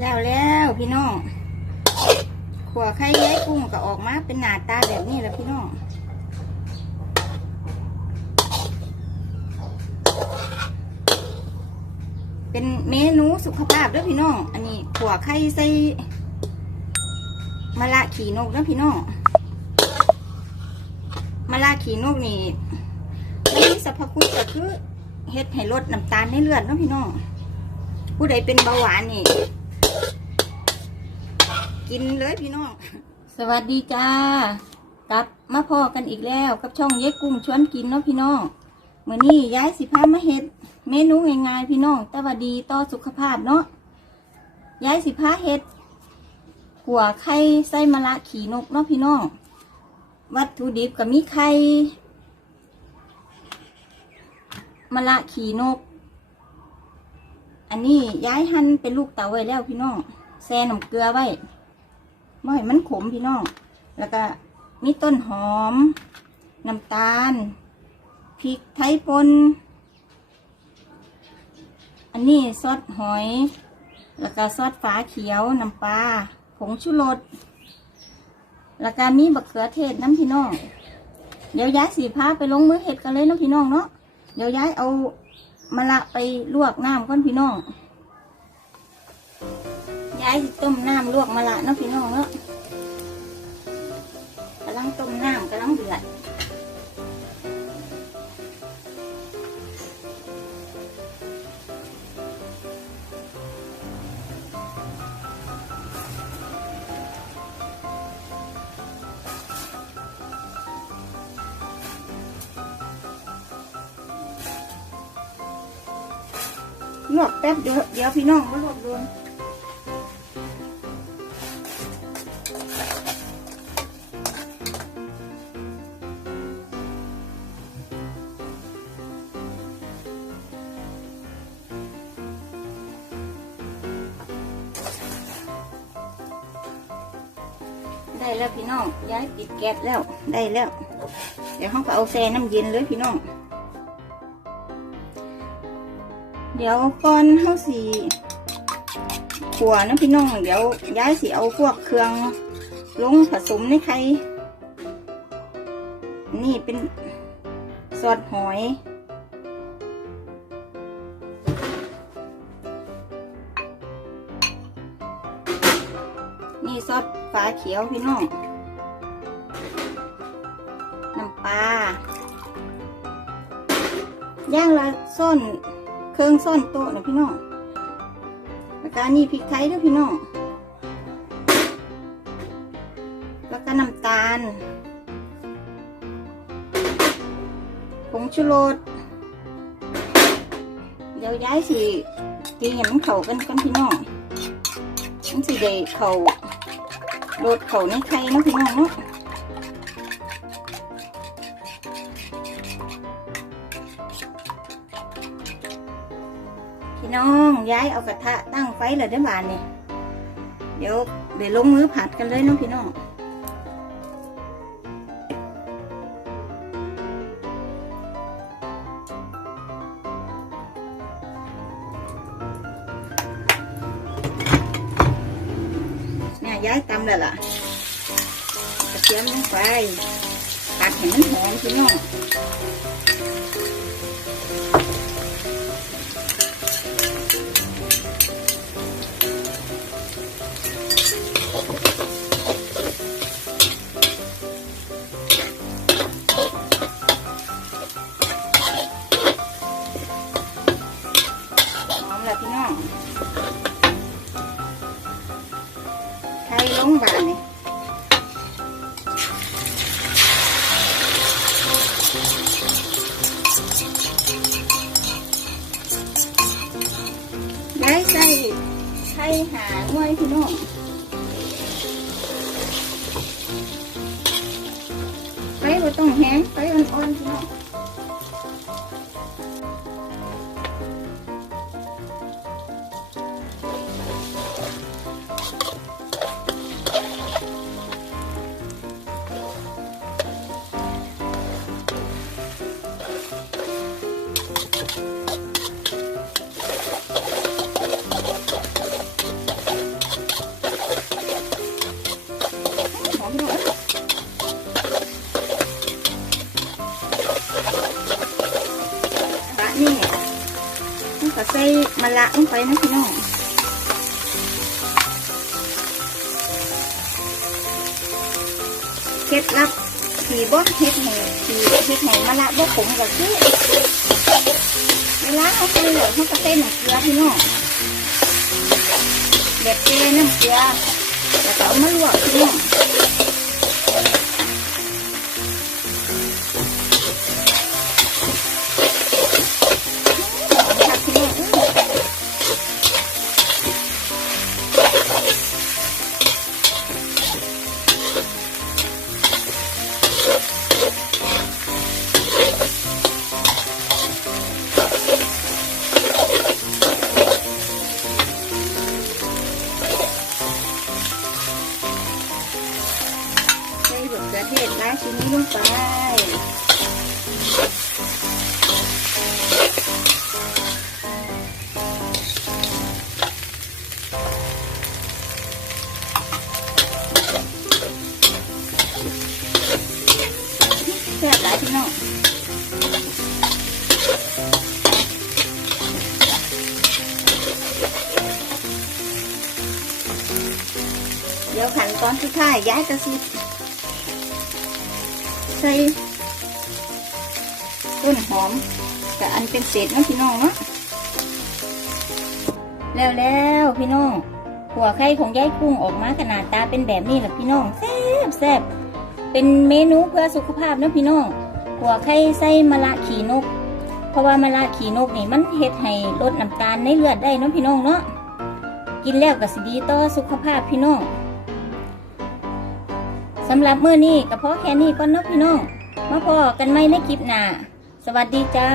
แล้วแล้วพี่น้องขัวไข่ย้ายกุ้งก็ออกมาเป็นหนาตาแบบนี้แล้วพี่น้องเป็นเมนูสุขภาพด้วยพี่น้อง อันนี้ขัวไข่ใส่มะละขี่นกเด้วพี่น้องมะละขี่นกนี่มีสรรพคุณก็คือเฮ็ดให้ลดน้ำตาลในเลือดนะพี่น้องผู้ใดเป็นเบาหวานนี่ กินเลยพี่น้อง สวัสดีจ้ากลับมาพอกันอีกแล้วกับช่องเย้กุ้งชวนกินเนาะพี่น้องเมื่อนี้ย้ายสิพามาเฮ็ด เมนูง่ายๆพี่น้องแต่ว่าดีต่อสุขภาพเนาะย้ายสิพาเฮ็ดหัวไข่ไส้มะละขี่นกเนาะพี่น้องวัตถุดิบก็มีไข่มะละขี่นก อันนี้ย้ายหั่นเป็นลูกเต๋าไว้แล้วพี่น้องแซ่น้ำเกลือไว้ ม่ให้มันขมพี่น้อง แล้วก็มีต้นหอม น้ำตาล พริกไทยป่น อันนี้ซอสหอย แล้วก็ซอสฟ้าเขียว น้ำปลา ผงชูรส แล้วก็มีบักเขือเทศน้ำพี่น้อง เดี๋ยวย้ายสีผ้าไปลงมือเห็ดกันเลยเนาะพี่น้องเนาะ เดี๋ยวย้ายเอามะละไปลวกน้ำก่อนพี่น้อง ย้ายสิต้มน้ำลวกมะละเนาะพี่น้องเนาะกำลังต้มน้ำกำลังเดือดลวกแป๊บเดียวเดี๋ยวพี่น้องก็ลวกโดน ได้แล้วพี่น้องย้ายปิดแก๊สแล้วได้แล้ว เดี๋ยวเขาก็เอาแซ่น้ำเย็นเลยพี่น้อง เดี๋ยวก่อนเฮาสีขัวนะพี่น้องเดี๋ยวย้ายสิเอาพวกเครื่องลงผสมในไข่นี่เป็นซอสหอย นี่ซอสฟ้าเขียวพี่น้อง น้ำปลา ย่างละส้นเครื่องซ่อนโต๊ะนะพี่น้องแล้วก็นี่พริกไทยด้วยพี่น้อง แล้วก็น้ำตาล ผงชูรส เดี๋ยวย้ายสิตีให้มันเข้ากันกันพี่น้องมันสิได้เข้า โดดเข่าในไข่นะพี่น้องเนาะพี่น้องย้ายเอากระทะตั้งไฟเลยได้บานนี่เดี๋ยวเดี๋ยวลงมือผัดกันเลยเน้องพี่น้อง ย้ายตำแล้วล่ะกระเทียมลงไปตัดให้มันหอมพี่น้อง ไทยลงบานนี่ได้ใส่ไข่หาหน่วยพี่น้องไฟบ่ต้องแห้งไฟอ่อนๆพี่น้อง นี่ต้องขอใส่มะละลงไปนะพี่น้องเคล็ดลับสีบดเห็ดแห่สีเห็ดแห่มะละบดผมก็คือเวลาเขาเกลือเขากระเส่หนังเกลือพี่น้องแบบเจน้ำเกลือแล้วก็เอามาลวกพี่น้อง เขือเทศล้างชิ้นนี้ลงไปแซ่บหลายพี่น้องเดี๋ยวขั้นตอนที่ท้ายย้ายกระสิ ใส่ต้นหอมกับอันเป็นเศษนะพี่น้องเนาะแล้วแล้วพี่น้องหัวไข่ของยายกุ้งออกมาขนาดตาเป็นแบบนี้แหละพี่น้องแซ่บแซ่บเป็นเมนูเพื่อสุขภาพนะพี่น้องหัวไข่ใส่มะละขี่นก เพราะว่ามะละขี่นกนี่มันเฮ็ดให้ลดน้ำตาลในเลือดได้นะพี่น้องเนาะกินแล้วก็สิดีต่อสุขภาพพี่น้อง สำหรับมื้อนี้ก็พอแค่นี้ก่อนเนาะพี่น้อง มาพอกันไหมในคลิปหน้า สวัสดีจ้า